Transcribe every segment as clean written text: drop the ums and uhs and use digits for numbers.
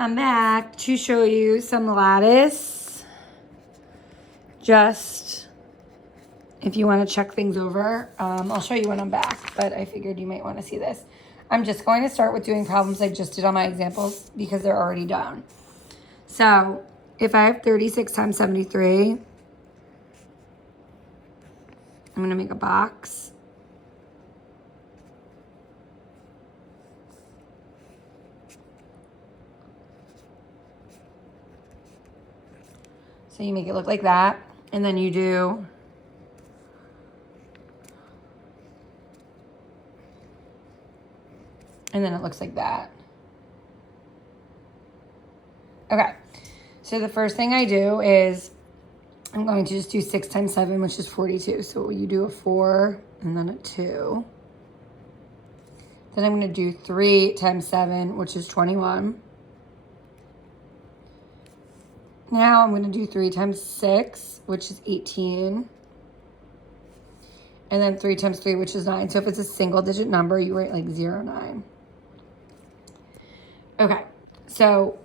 I'm back to show you some lattice. Just if you want to check things over, I'll show you when I'm back, but I figured you might want to see this. I'm just going to start with doing problems I just did on my examples because they're already done. So if I have 36 times 73, I'm going to make a box. So you make it look like that, and then you do and then it looks like that. Okay, so the first thing I do is I'm going to just do 6 times 7, which is 42. So you do a 4 and then a 2. Then I'm going to do 3 times 7, which is 21. Now I'm going to do 3 times 6, which is 18. And then 3 times 3, which is 9. So if it's a single digit number, you write like 0, 9. Okay, so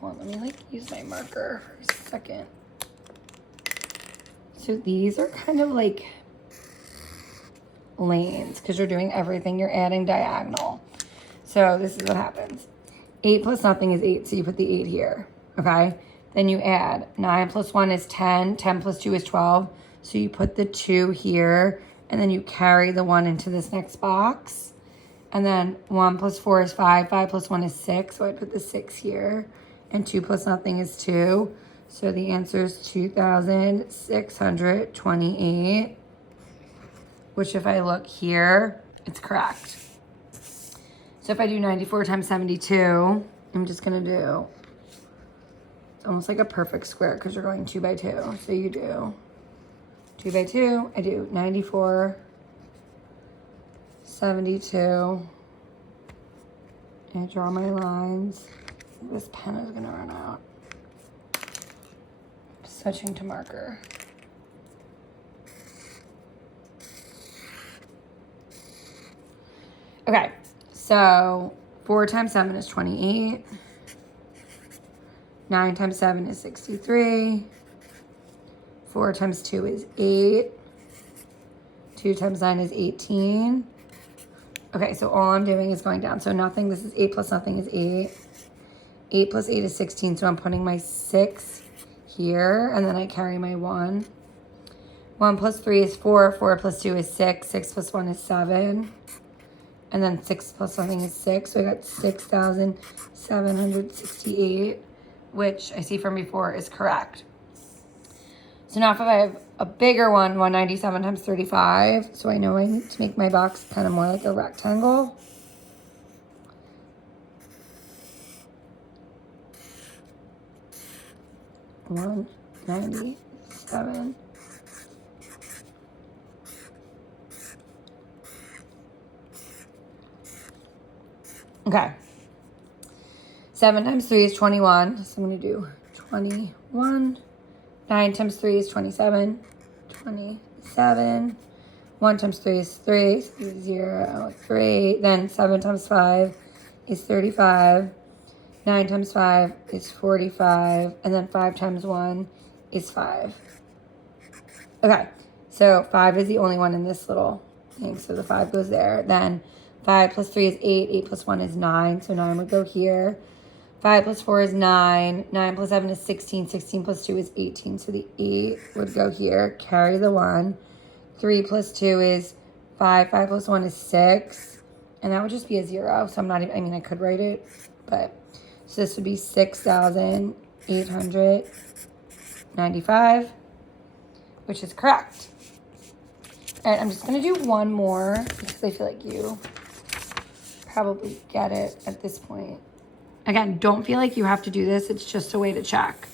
hold on, let me use my marker for a second. So these are kind of like lanes because you're doing everything. You're adding diagonal. So this is what happens. 8 plus nothing is 8, so you put the 8 here. Okay, then you add 9 plus 1 is 10, 10 plus 2 is 12, so you put the 2 here, and then you carry the 1 into this next box, and then 1 plus 4 is 5, 5 plus 1 is 6, so I put the 6 here, and 2 plus nothing is 2, so the answer is 2,628, which if I look here, it's correct. So if I do 94 times 72, I'm just gonna do, it's almost like a perfect square because you're going 2 by 2. So you do 2 by 2, I do 94, 72. I draw my lines. This pen is gonna run out. Switching to marker. Okay, so 4 times 7 is 28. 9 times 7 is 63. 4 times 2 is 8. 2 times 9 is 18. Okay, so all I'm doing is going down. So nothing, this is 8 plus nothing is 8. 8 plus 8 is 16, so I'm putting my 6 here, and then I carry my 1. 1 plus 3 is 4. 4 plus 2 is 6. 6 plus 1 is 7. And then 6 plus something is 6. So I got 6,768, which I see from before is correct. So now if I have a bigger one, 197 times 35, so I know I need to make my box kind of more like a rectangle. $197. Okay. 7 times 3 is 21. So I'm going to do 21. 9 times 3 is 27. 27. 1 times 3 is 3. 0, 3. Then 7 times 5 is 35. 9 times 5 is 45. And then 5 times 1 is 5. Okay. So 5 is the only one in this little thing. So the 5 goes there. Then 5 plus 3 is 8. 8 plus 1 is 9. So 9 would go here. 5 plus 4 is 9. 9 plus 7 is 16. 16 plus 2 is 18. So the 8 would go here. Carry the 1. 3 plus 2 is 5. 5 plus 1 is 6. And that would just be a 0. So I'm not even, I mean, I could write it. But, so this would be 6,895, which is correct. All right, I'm just going to do one more because I feel like you probably get it at this point. Again, don't feel like you have to do this. It's just a way to check.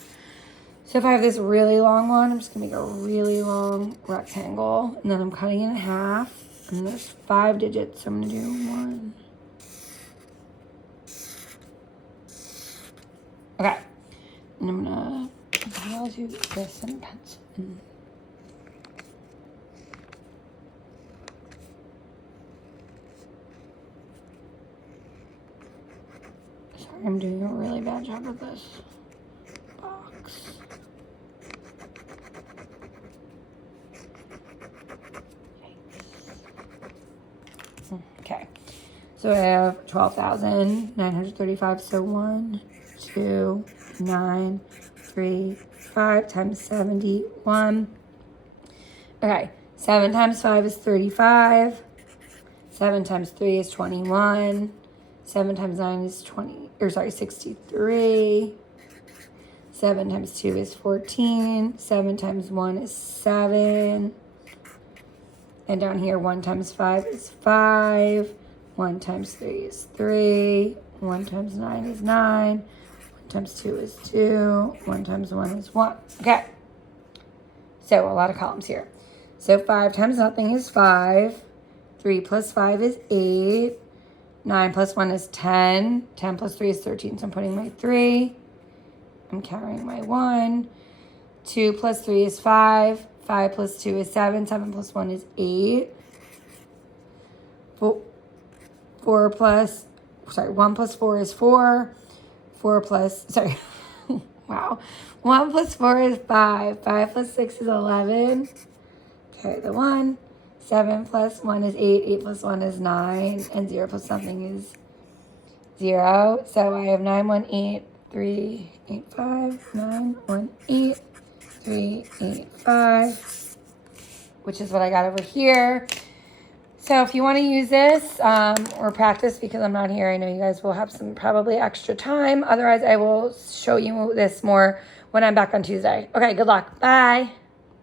So if I have this really long one, I'm just going to make a really long rectangle. And then I'm cutting it in half. And there's 5 digits. So I'm going to do 1. Okay. And I'm going to, I'll do this in pencil. Sorry, I'm doing a really bad job with this box. Okay. So I have 12,935. So 1, 2, 9, 3, 5 times 71. Okay. 7 times 5 is 35. 7 times 3 is 21. 7 times 9 is 63. 7 times 2 is 14. 7 times 1 is 7. And down here, 1 times 5 is 5. 1 times 3 is 3. 1 times 9 is 9. 1 times 2 is 2. 1 times 1 is 1. Okay. So a lot of columns here. So 5 times nothing is 5. 3 plus 5 is 8. 9 plus 1 is 10. 10 plus 3 is 13. So I'm putting my 3. I'm carrying my 1. 2 plus 3 is 5. 5 plus 2 is 7. 7 plus 1 is 8. 1 plus 4 is 4. 4 plus, wow. 1 plus 4 is 5. 5 plus 6 is 11. Carry the 1. 7 plus 1 is 8. 8 plus 1 is 9. And 0 plus something is 0. So I have 9, 1, 8, 3, 8, 5. 9, 1, 8, 3, 8, 5. Which is what I got over here. So if you want to use this or practice, because I'm not here, I know you guys will have some probably extra time. Otherwise, I will show you this more when I'm back on Tuesday. Okay, good luck. Bye.